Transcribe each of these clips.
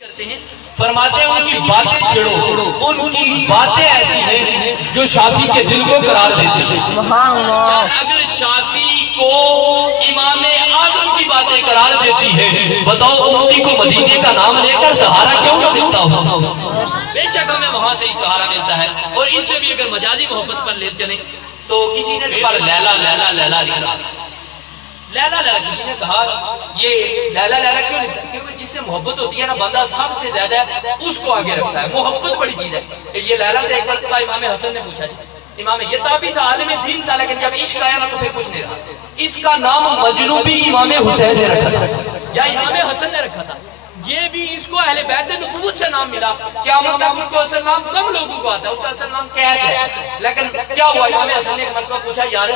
کرتے ہیں، فرماتے ہیں ان کی باتیں چھڑو، ان کی باتیں ایسی ہیں جو شافی کے دل کو قرار دیتی ہیں۔ اگر شافی کو امام اعظم کی باتیں قرار دیتی ہے، بتاؤ امتی کو مدینے کا نام لے کر سہارا کیوں نہ ملتا ہو؟ بے شک ہمیں وہاں سے ہی سہارا ملتا ہے۔ اور اس سے بھی اگر مجازی محبت پر لیتے نہیں تو کسی نے پر لیلا لیلا لیلا لکھا، لیلا لیلا کسی نے کہا یہ لیلا لیلا کیوں لکھتا ہے؟ کیونکہ جس سے محبت ہوتی ہے نا بندہ سب سے زیادہ اس کو آگے رکھتا ہے۔ محبت بڑی چیز ہے۔ یہ لیلا سے ایک مرتبہ امام حسن نے پوچھا جی، امام یہ تابعی تھا، عالم دین تھا، لیکن جب عشق آیا نا تو پھر کچھ نہیں رہا۔ اس کا نام مجنوں بھی امام حسین نے رکھا تھا یا امام حسن نے رکھا تھا۔ یہ بھی اس کو اہل بیت نبوت سے نام ملا۔ قیامت تک اس کو اصل نام کم لوگوں کو آتا ہے، اس کا اصل نام قیس ہے۔ لیکن کیا ہوا، امام حسن نے ایک مرتبہ پوچھا یار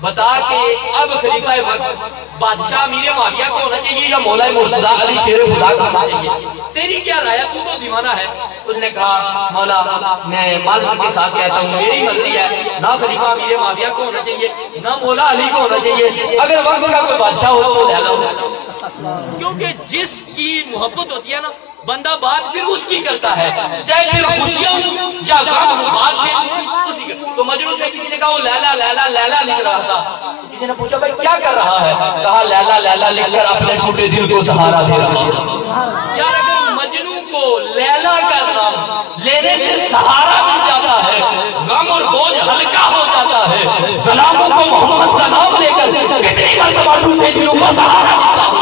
بتا کہ اب خلیفہ وقت بادشاہ امیر معاویہ کو ہونا چاہیے یا مولا مرتضیٰ علی شیر خدا کو ہونا چاہیے، تیری کیا رائے ہے، تو تو دیوانہ ہے۔ اس نے کہا مولا میں معذرت کے ساتھ کہتا ہوں میری مرضی ہے، نہ خلیفہ امیر معاویہ کو ہونا چاہیے نہ مولا علی کو ہونا چاہیے، اگر وقت کا کوئی بادشاہ ہو تو لیلا ہو۔ کیونکہ جس کی محبت ہوتی ہے نا بندہ بات پھر اس کی کرتا ہے، چاہے پھر خوشیاں یا غم ہو، بات پھر اسی کا۔ تو مجنوں سے کسی نے کہا وہ لیلا لیلا لیلا لکھ رہا تھا۔ کسی نے پوچھا بھائی کیا کر رہا ہے؟ کہا لیلا لیلا لکھ کر اپنے ٹوٹے دل کو سہارا دے رہا ہے۔ یار اگر مجنوں کو لیلا کا نام لینے سے سہارا مل جاتا ہے، غم اور بوجھ ہلکا ہو جاتا ہے، غلاموں کو محمد کا نام لے کر کتنی مرتبہ ٹوٹے دلوں کو سہارا ملتا ہے۔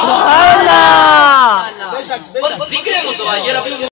اور ذکر مصطفیٰ یہ ربی